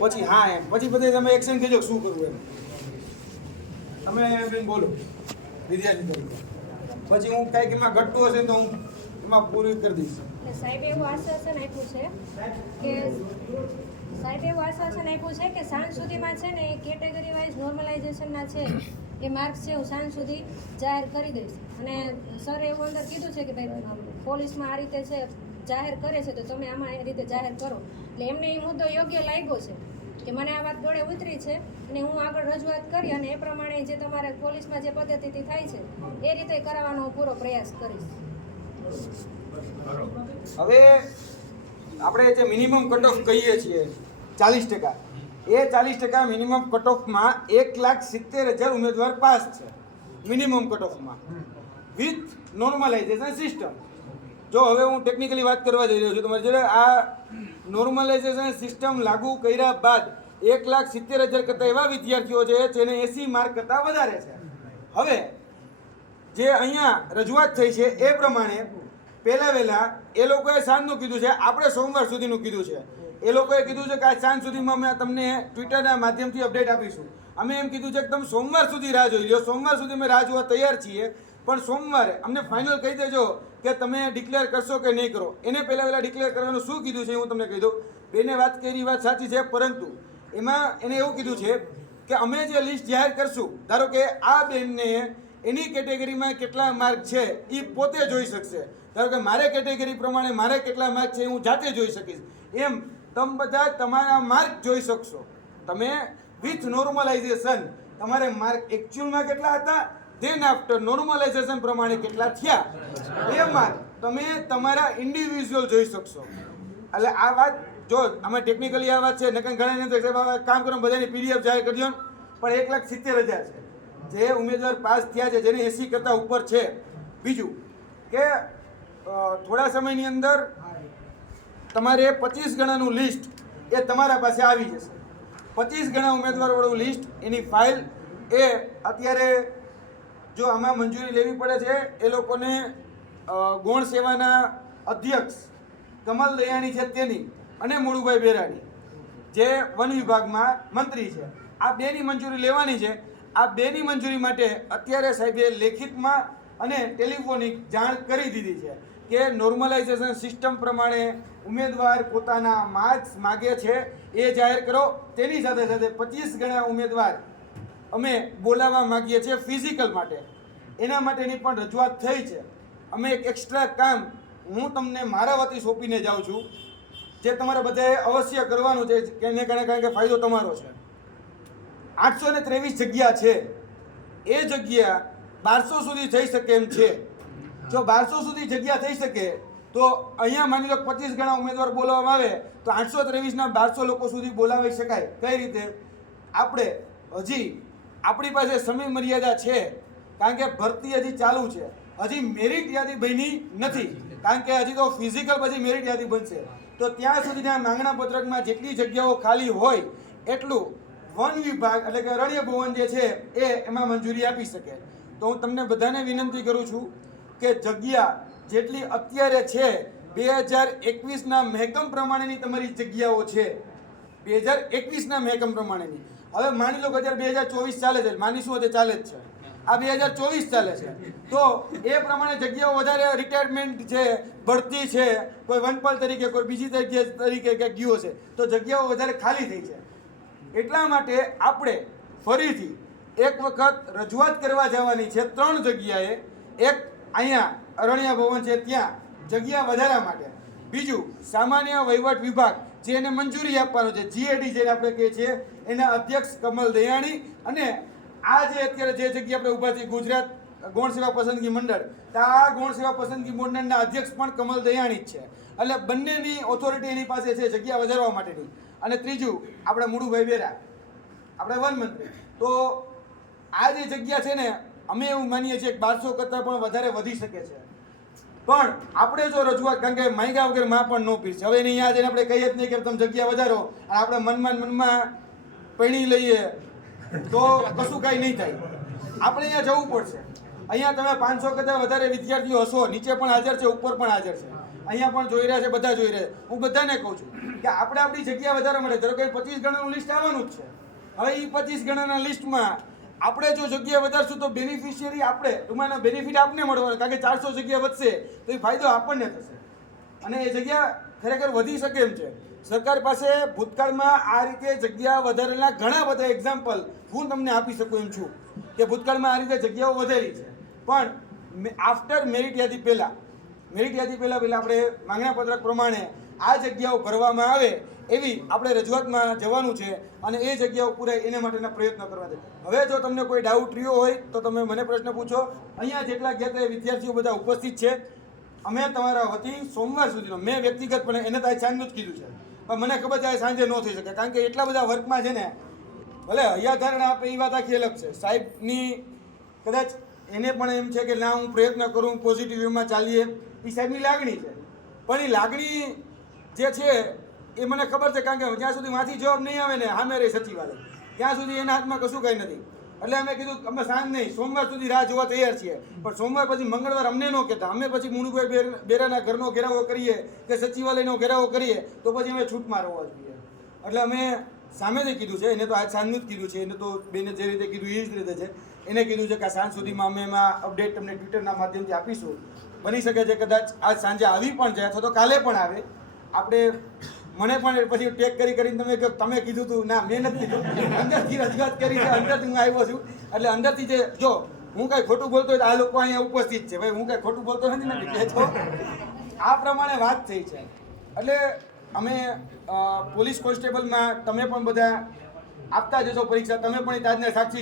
પછી હા એમ. પછી બધે તમે એક્શન કહેજો શું કરવું એમ. તમે બેન બોલો. વિદ્યાર્થી તરીકે. પછી હું કાંઈક એમાં ઘટતું હશે તો હું એમાં પૂરી કરી દઈશ. સાહેબે એવું આશ્વાસન આપ્યું છે કે સાહેબે એવું આશ્વાસન આપ્યું છે કે સાંજ સુધીમાં છે ને એ કેટેગરી વાઇઝ નોર્મલાઇઝેશનના છે એ માર્ક્સ છે હું સાંજ સુધી જાહેર કરી દઈશ. અને સર એવું અંદર કીધું છે કે ભાઈ પોલીસમાં આ રીતે છે. જાહેર કરે છે તો તમે આમાં એ રીતે જાહેર કરો. એટલે એમને એ મુદ્દો યોગ્ય લાગ્યો છે કે મને આ વાત ગળે ઉતરી છે અને હું આગળ રજૂઆત કરી અને એ પ્રમાણે જે તમારે પોલીસમાં જે પદ્ધતિથી થાય છે, એ રીતે કરાવવાનો પૂરો પ્રયાસ કરીશ. હવે આપણે જે મિનિમમ કટ ઓફ કહીએ છીએ, ચાલીસ ટકા. એ ચાલીસ ટકા મિનિમમ કટ ઓફમાં એક લાખ સિત્તેર હજાર ઉમેદવાર પાસ છે મિનિમમ કટ ઓફમાં વિથ નોર્મલાઇઝેશન સિસ્ટમ જો હવે હું ટેકનિકલી વાત કરવા જઈ રહ્યો છું. તમારી જોડે આ નોર્મલાઇઝેશન સિસ્ટમ લાગુ કર્યા બાદ એક લાખ સિત્તેર હજાર કરતાં એવા વિદ્યાર્થીઓ છે જેને એસી માર્ક કરતાં વધારે છે. હવે જે અહીંયા રજૂઆત થઈ છે એ પ્રમાણે પહેલા વહેલા એ લોકોએ સાંજનું કીધું છે, આપણે સોમવાર સુધીનું કીધું છે. એ લોકોએ કીધું છે કે આજ સાંજ સુધીમાં અમે તમને ટ્વિટરના માધ્યમથી અપડેટ આપીશું. અમે એમ કીધું છે કે તમે સોમવાર સુધી રાહ જોઈ લો સોમવાર સુધી અમે રાહ જોવા તૈયાર છીએ. પણ સોમવારે અમને ફાઇનલ કહી દેજો કે તમે ડિક્લેર કરશો કે નહીં કરો. એને પહેલાં પહેલાં ડિક્લેર કરવાનું શું કીધું છે હું તમને કહી દઉં. બેને વાત કરી, વાત સાચી છે, પરંતુ એમાં એને એવું કીધું છે કે અમે જે લિસ્ટ જાહેર કરશું, ધારો કે આ બેનને એની કેટેગરીમાં કેટલા માર્ક છે એ પોતે જોઈ શકશે. ધારો કે મારે કેટેગરી પ્રમાણે મારે કેટલા માર્ક છે હું જાતે જોઈ શકીશ. એમ તમે બધા તમારા માર્ક જોઈ શકશો. તમે વિથ નોર્મલાઇઝેશન તમારે માર્ક એકચ્યુઅલમાં કેટલા હતા? ધેન આફ્ટર નોર્મલાઇઝેશન પ્રમાણે કેટલા થયા? એમાં તમે તમારા ઇન્ડિવિજ્યુઅલ જોઈ શકશો. એટલે આ વાત, જો અમે ટેકનિકલી આ વાત છે નકર ઘણા નથી કામ કરો બધાની પીડીએફ જાહેર કરી પણ એક લાખ સિત્તેર હજાર છે. જે ઉમેદવાર પાસ થયા છે, જેને એસી કરતાં ઉપર છે. બીજું કે થોડા સમયની અંદર તમારે પચીસ ગણાનું લિસ્ટ એ તમારા પાસે આવી જશે. પચીસ ગણા ઉમેદવારવાળું લિસ્ટ એની ફાઇલ એ અત્યારે જો આમાં મંજૂરી લેવી પડે છે, એ લોકોને ગૌણ સેવાના અધ્યક્ષ કમલ દયાણી છે તેની અને મુળુભાઈ બેરાણી, જે વન વિભાગમાં મંત્રી છે. આ બેની મંજૂરી લેવાની છે. આ બેની મંજૂરી માટે અત્યારે સાહેબે લેખિતમાં અને ટેલિફોનિક જાણ કરી દીધી છે કે નોર્મલાઇઝેશન સિસ્ટમ પ્રમાણે ઉમેદવાર પોતાના માર્ક્સ માગે છે, એ જાહેર કરો. તેની સાથે સાથે પચીસ ગણા ઉમેદવાર અમે બોલાવવા માગીએ છીએ ફિઝિકલ માટે. એના માટેની પણ રજૂઆત થઈ છે. અમે એક એક્સ્ટ્રા કામ હું તમને મારા વતી સોંપીને જાઉં છું. જે તમારે બધાએ અવશ્ય કરવાનું છે એને કારણે કારણ કે ફાયદો તમારો છે. આઠસો ને ત્રેવીસ જગ્યા છે. એ જગ્યા બારસો સુધી થઈ શકે એમ છે. જો બારસો સુધી જગ્યા થઈ શકે, તો અહીંયા માની લો પચીસ ગણા ઉમેદવાર બોલાવવામાં આવે, તો આઠસો ત્રેવીસના બારસો લોકો સુધી બોલાવી શકાય. કઈ રીતે? આપણે હજી આપણી પાસે સમય મર્યાદા છે, કારણ કે ભરતી હજી ચાલુ છે. હજી મેરિટ યાદી બની નથી, કારણ કે હજી તો ફિઝિકલ પછી મેરિટ યાદી બનશે. તો ત્યાં સુધીના માંગણા પત્રકમાં જેટલી જગ્યાઓ ખાલી હોય, એટલું વન વિભાગ એટલે કે અરણ્ય ભવન જે છે, એ એમાં મંજૂરી આપી શકે. તો હું તમને બધાને વિનંતી કરું છું કે જગ્યા જેટલી અત્યારે છે, બે હજાર એકવીસના મહેકમ પ્રમાણેની તમારી જગ્યાઓ છે. બે હજાર એકવીસના મહેકમ પ્રમાણેની. હવે માની લો કે અત્યારે બે હજાર ચોવીસ ચાલે છે. માનીશું તે ચાલે જ છે. આ બે હજાર ચોવીસ ચાલે છે. તો એ પ્રમાણે જગ્યાઓ વધારે રિટાયરમેન્ટ છે ભરતી છે, કોઈ વનપાલ તરીકે, કોઈ બીજી તરીકે તરીકે ક્યાંક ગયો છે, તો જગ્યાઓ વધારે ખાલી થઈ છે. એટલા માટે આપણે ફરીથી એક વખત રજૂઆત કરવા જવાની છે ત્રણ જગ્યાએ. એક અહીંયા અરણ્ય ભવન છે, ત્યાં જગ્યા વધારા માટે. બીજું સામાન્ય વહીવટ વિભાગ. જે એને મંજૂરી આપવાનો છે જીએડી જેને આપણે કહીએ છીએ, એના અધ્યક્ષ કમલ દયાણી અને આ જે અત્યારે જે જગ્યા આપણે ઊભા છીએ, ગુજરાત ગૌણ સેવા પસંદગી મંડળ, તો આ ગૌણ સેવા પસંદગી મંડળના અધ્યક્ષ પણ કમલ દયાણી જ છે. એટલે બંનેની ઓથોરિટી એની પાસે છે જગ્યા વધારવા માટેની. અને ત્રીજું, આપણે મુળુભાઈ બેરા આપણે વન મંત્રી. તો આ જે જગ્યા છે ને, અમે એવું માનીએ છીએ કે બારસો કરતાં પણ વધારે વધી શકે છે. પણ આપણે જો રજૂઆત, કારણ કે માયગા વગરમાં પણ ન પીરશે હવે એની યાદ આપણે કહીએ જ નહીં કે તમે જગ્યા વધારો આપણે મનમાં મનમાં પૈણી લઈએ, તો કશું કાંઈ નહીં થાય. આપણે અહીંયા જવું પડશે. અહીંયા તમે પાંચસો કરતાં વધારે વિદ્યાર્થીઓ હશો, નીચે પણ હાજર છે, ઉપર પણ હાજર છે. અહીંયા પણ જોઈ રહ્યા છે, બધા જોઈ રહ્યા છે. હું બધાને કહું છું કે આપણે આપણી જગ્યા વધારે મળે ધારો કે પચીસ ગણાનું લિસ્ટ આવવાનું જ છે. હવે એ પચીસ ગણાના લિસ્ટમાં આપણે જો જગ્યા વધારશું તો બેનિફિશિયરી આપણે ટૂંકમાં બેનિફિટ આપને મળવાનો, કારણ કે ચારસો જગ્યા વધશે, તો એ ફાયદો આપણને થશે. અને એ જગ્યા ખરેખર વધી શકે એમ છે. સરકાર પાસે ભૂતકાળમાં આ રીતે જગ્યા વધારેલા ઘણા બધા એક્ઝામ્પલ હું તમને આપી શકું એમ છું, કે ભૂતકાળમાં આ રીતે જગ્યાઓ વધારી છે. પણ આફ્ટર મેરિટ યાદી પહેલાં મેરિટ યાદી પહેલાં પહેલાં આપણે માંગણા પત્રક પ્રમાણે આ જગ્યાઓ ભરવામાં આવે એવી આપણે રજૂઆતમાં જવાનું છે અને એ જગ્યાઓ પૂરાય એને માટેના પ્રયત્નો કરવા છે. હવે જો તમને કોઈ ડાઉટ રહ્યો હોય, તો તમે મને પ્રશ્ન પૂછો. અહીંયા જેટલા ગયા તે વિદ્યાર્થીઓ બધા ઉપસ્થિત છે. અમે તમારા વતી સોમવાર સુધીનો, મેં વ્યક્તિગતપણે એને તો સાંજનું જ કીધું છે. પણ મને ખબર છે સાંજે ન થઈ શકે, કારણ કે એટલા બધા વર્કમાં છે ને, ભલે હૈયા ધારણા આપે એ વાત આખી અલગ છે. સાહેબની કદાચ એને પણ એમ છે કે ના, હું પ્રયત્ન કરું પોઝિટિવ વેમાં ચાલીએ. એ સાહેબની લાગણી છે. પણ એ લાગણી જે છે, એ મને ખબર છે કારણ કે જ્યાં સુધી માથી જવાબ નહીં આવે ને, સામે રહી સચિવાલય. ત્યાં સુધી એના હાથમાં કશું કંઈ નથી. એટલે અમે કીધું, અમે સાંજ નહીં, સોમવાર સુધી રાહ જોવા તૈયાર છીએ. પણ સોમવાર પછી મંગળવાર અમને ન કહેતા. અમે પછી મુનુભાઈ બેર- બેરાના ઘરનો ઘેરાવો કરીએ કે સચિવાલયનો ઘેરાવો કરીએ, તો પછી અમે છૂટમાં રહેવા જોઈએ. એટલે અમે સામેથી કીધું છે, એને તો આજ સાંજનું જ કીધું છે, એને તો બેને જે રીતે કીધું એ જ રીતે છે. એને કીધું છે કે સાંજ સુધીમાં અમે એમાં અપડેટ તમને ટ્વિટરના માધ્યમથી આપીશું. બની શકે છે કદાચ આજ સાંજે આવી પણ જાય અથવા તો કાલે પણ આવે. આપણે મને પણ પછી ટેક કરી કરીને તમે કહો તમે કીધું તું. ના, મેં નથી કીધું. અંદરથી રજૂઆત કરી છે, અંદરથી હું આવ્યો છું. એટલે અંદરથી જે, જો, હું કાંઈ ખોટું બોલતો હોય તો આ લોકો અહીંયા ઉપસ્થિત છે. ભાઈ, હું કાંઈ ખોટું બોલતો નથી ને કહેતો. આ પ્રમાણે વાત થઈ છે. એટલે અમે પોલીસ કોન્સ્ટેબલમાં તમે પણ બધા આપતા જશો પરીક્ષા. તમે પણ તાજના સાક્ષી